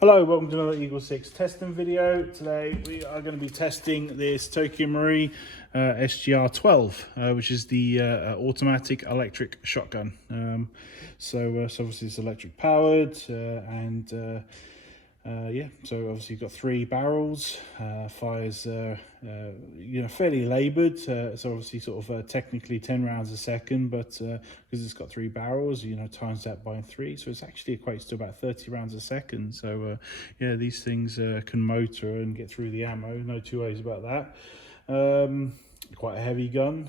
Hello, welcome to another EagleSix testing video. Today we are going to be testing this Tokyo Marui SGR12, which is the automatic electric shotgun. So obviously it's electric powered, yeah, so obviously you've got 3 barrels, fires fairly laboured, so obviously sort of technically 10 rounds a second, but because it's got 3 barrels, times that by 3, so it's actually equates to about 30 rounds a second. So yeah, these things can motor and get through the ammo, no two ways about that. Quite a heavy gun,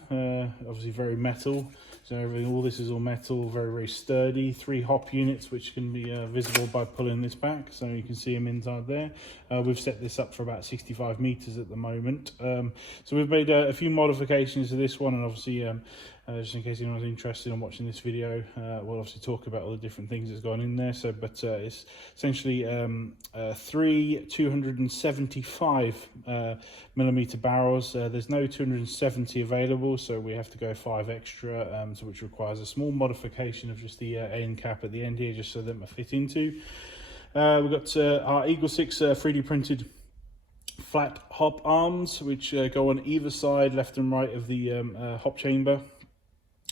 obviously very metal, so all this is all metal, very sturdy. 3 hop units which can be visible by pulling this back, so you can see them inside there. We've set this up for about 65 meters at the moment, so we've made a few modifications to this one, and obviously just in case anyone's interested in watching this video, we'll obviously talk about all the different things that's gone in there. So but it's essentially 3 275 millimeter barrels. There's no 270 available, so we have to go 5 extra, so which requires a small modification of just the end cap at the end here, just so that they fit into. We've got our EagleSix 3D printed flat hop arms, which go on either side, left and right of the hop chamber.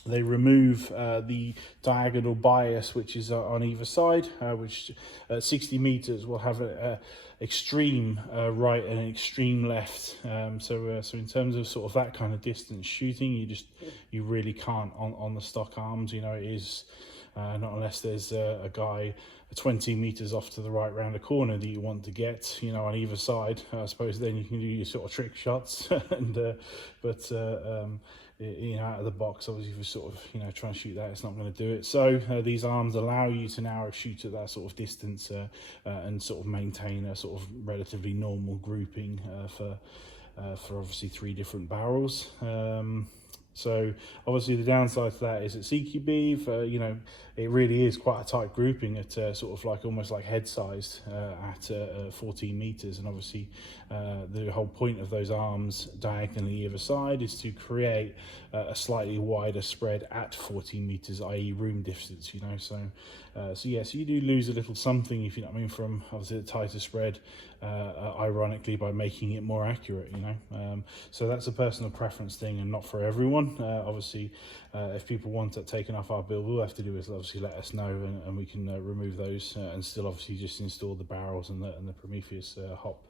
They remove the diagonal bias, which is on either side, which at 60 meters will have an extreme right and an extreme left. So in terms of sort of that kind of distance shooting, you really can't on the stock arms. It is not unless there's a guy 20 meters off to the right round a corner that you want to get, on either side. I suppose then you can do your sort of trick shots, and out of the box, obviously, if you're sort of trying to shoot that, it's not going to do it. So these arms allow you to now shoot at that sort of distance and sort of maintain a sort of relatively normal grouping for obviously 3 different barrels. So obviously the downside to that is at CQB, it really is quite a tight grouping at sort of like almost like head sized at 14 meters, and obviously the whole point of those arms diagonally either side is to create a slightly wider spread at 14 meters, i.e. room distance. So yes, you do lose a little something, if you know what I mean, from obviously the tighter spread, ironically, by making it more accurate. So that's a personal preference thing and not for everyone. Obviously, if people want that taken off our build, all we have to do is obviously let us know, and we can remove those and still obviously just install the barrels and the Prometheus hop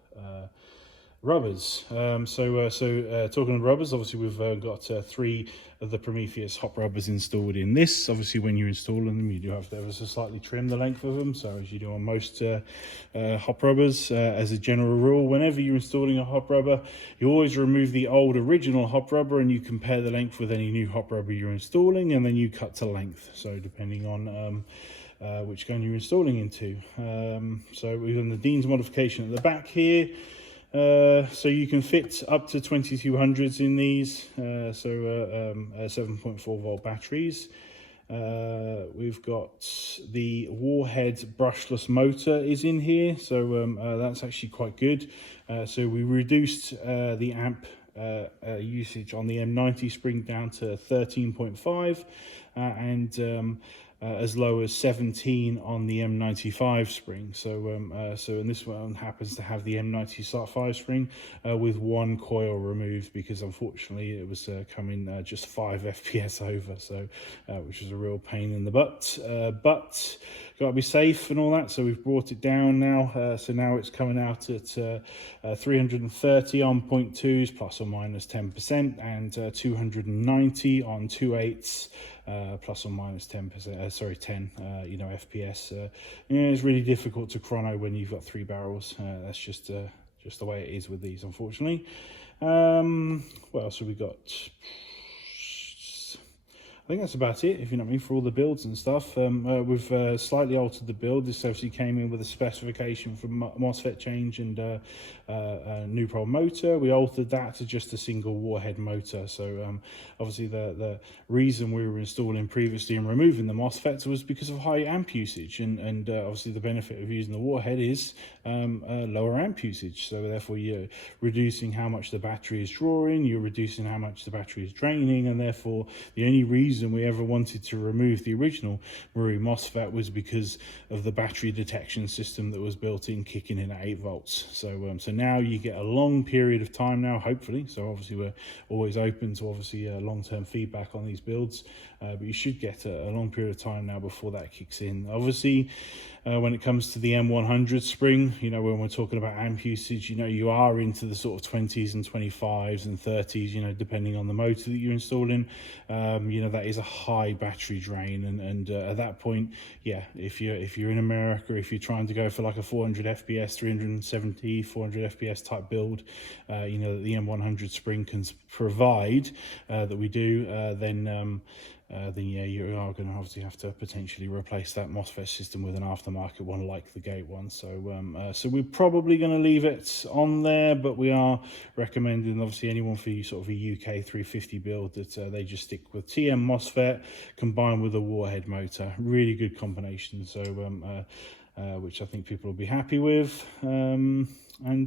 rubbers. Talking of rubbers, obviously we've got 3 of the Prometheus hop rubbers installed in this. Obviously when you're installing them, you do have to ever so slightly trim the length of them, so as you do on most hop rubbers. As a general rule, whenever you're installing a hop rubber, you always remove the old original hop rubber and you compare the length with any new hop rubber you're installing, and then you cut to length, so depending on which gun you're installing into. So we've done the Dean's modification at the back here. So you can fit up to 2200s in these, 7.4 volt batteries. We've got the warhead brushless motor is in here, so that's actually quite good. So we reduced the amp usage on the M90 spring down to 13.5 and as low as 17 on the M95 spring. So and this one happens to have the M95 spring with 1 coil removed, because unfortunately it was coming just 5 FPS over, so which is a real pain in the butt. But got to be safe and all that, so we've brought it down now. So now it's coming out at 330 on 0.2s plus or minus 10%, and 290 on 2/8 plus or minus 10%, 10 FPS. It's really difficult to chrono when you've got 3 barrels. That's just the way it is with these, unfortunately. What else have we got? I think that's about it, if you know what I mean, for all the builds and stuff. We've slightly altered the build. This obviously came in with a specification for MOSFET change and a new pro motor. We altered that to just a single warhead motor. So obviously the reason we were installing previously and removing the MOSFETs was because of high amp usage, and obviously the benefit of using the warhead is lower amp usage. So therefore you're reducing how much the battery is drawing, you're reducing how much the battery is draining, and therefore the only reason reason we ever wanted to remove the original Marui MOSFET was because of the battery detection system that was built in, kicking in at 8 volts. So so now you get a long period of time now, hopefully. So obviously we're always open to obviously long-term feedback on these builds, but you should get a long period of time now before that kicks in. Obviously, when it comes to the M100 spring, you know, when we're talking about amp usage, you know, you are into the sort of 20s and 25s and 30s, you know, depending on the motor that you're installing. You know, that is a high battery drain, and at that point, yeah, if you're in America, if you're trying to go for like a 400 FPS, 370, 400 FPS type build, you know, that the M100 spring can provide, that we do, then yeah, you are going to obviously have to potentially replace that MOSFET system with an aftermarket one like the Gate one. So so we're probably going to leave it on there, but we are recommending obviously anyone for sort of a UK 350 build that they just stick with TM MOSFET combined with a warhead motor. Really good combination. So which I think people will be happy with. And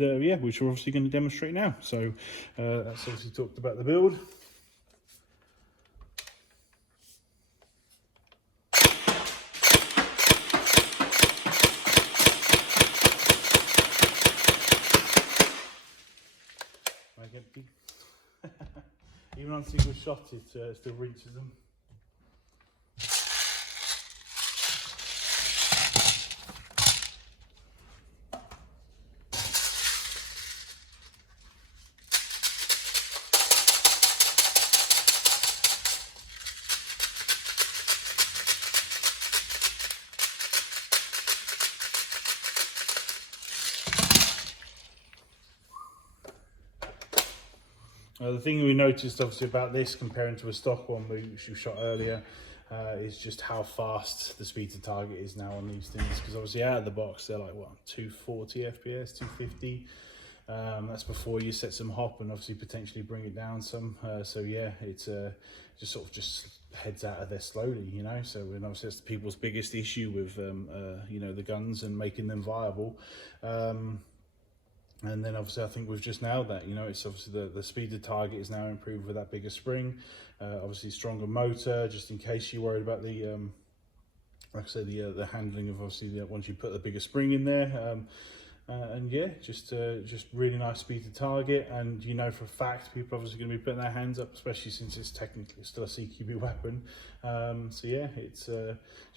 yeah, which we're obviously going to demonstrate now. So that's obviously talked about the build. Empty. Even on single shot, it still rinses them. The thing we noticed obviously about this comparing to a stock one which we shot earlier is just how fast the speed to target is now on these things, because obviously out of the box they're like, what, 240 FPS, 250. That's before you set some hop and obviously potentially bring it down some. So yeah, it's just sort of just heads out of there slowly, you know. So and obviously that's people's biggest issue with you know, the guns and making them viable. And then obviously I think we've just nailed that, you know. It's obviously the speed to target is now improved with that bigger spring, obviously stronger motor, just in case you're worried about the like I said, the handling of obviously once you put the bigger spring in there. And yeah, just really nice speed to target, and you know for a fact people are obviously going to be putting their hands up, especially since it's technically still a CQB weapon. So yeah, it's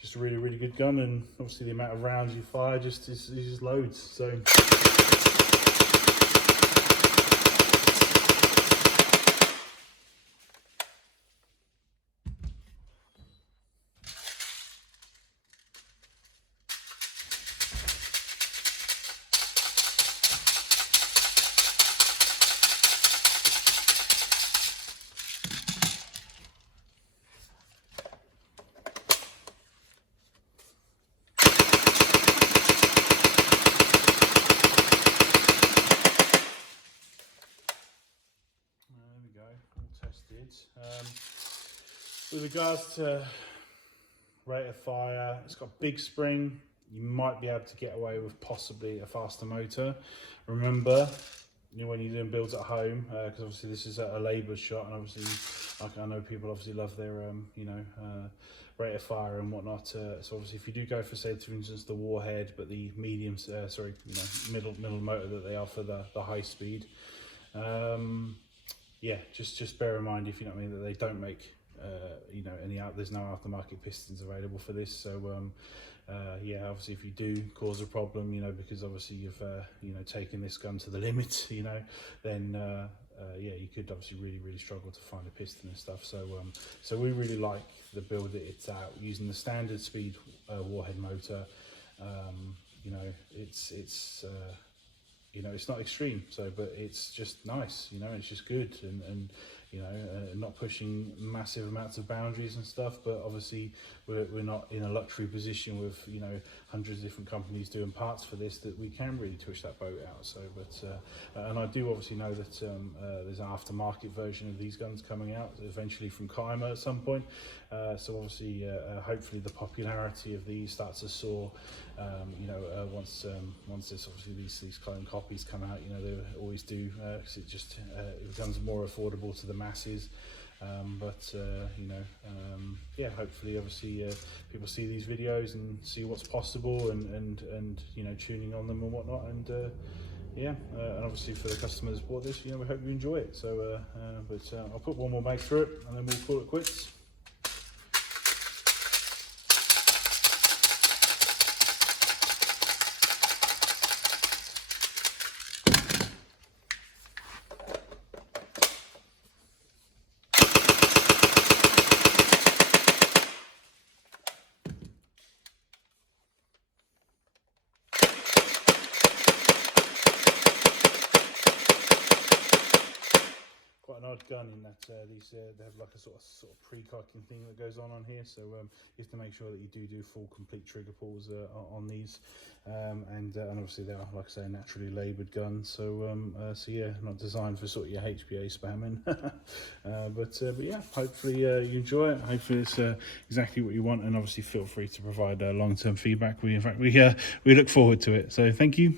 just a really good gun, and obviously the amount of rounds you fire is just loads. So with regards to rate of fire, it's got big spring. You might be able to get away with possibly a faster motor. Remember, you know, when you're doing builds at home, because obviously this is a labour shot, and obviously like I know people obviously love their you know, rate of fire and whatnot. So obviously if you do go for, say for instance, the warhead, but the medium, sorry, you know, middle motor that they are for the high speed. Yeah, just bear in mind, if you know what I mean, that they don't make you know, there's no aftermarket pistons available for this. So yeah, obviously if you do cause a problem, you know, because obviously you've you know, taken this gun to the limit, you know, then yeah, you could obviously really struggle to find a piston and stuff. So so we really like the build that it's out using the standard speed warhead motor. You know, it's you know, it's not extreme, so but it's just nice, you know, it's just good, and you know, not pushing massive amounts of boundaries and stuff. But obviously we're not in a luxury position with, you know, hundreds of different companies doing parts for this, that we can really push that boat out. So but and I do obviously know that there's an aftermarket version of these guns coming out eventually from Chrono at some point. So obviously hopefully the popularity of these starts to soar. You know, once there's obviously these clone copies come out, you know, they always do, because it just it becomes more affordable to the masses. Yeah, hopefully obviously people see these videos and see what's possible, and you know, tuning on them and whatnot, and and obviously for the customers bought this, you know, we hope you enjoy it. So I'll put one more bag through it and then we'll call it quits. Quite an odd gun in that they have like a sort of pre-cocking thing that goes on here, so you have to make sure that you do full complete trigger pulls on these, and obviously they are, like I say, naturally laboured guns, so yeah, not designed for sort of your HPA spamming. but yeah, hopefully you enjoy it. Hopefully it's exactly what you want, and obviously feel free to provide long-term feedback. In fact we look forward to it, so thank you.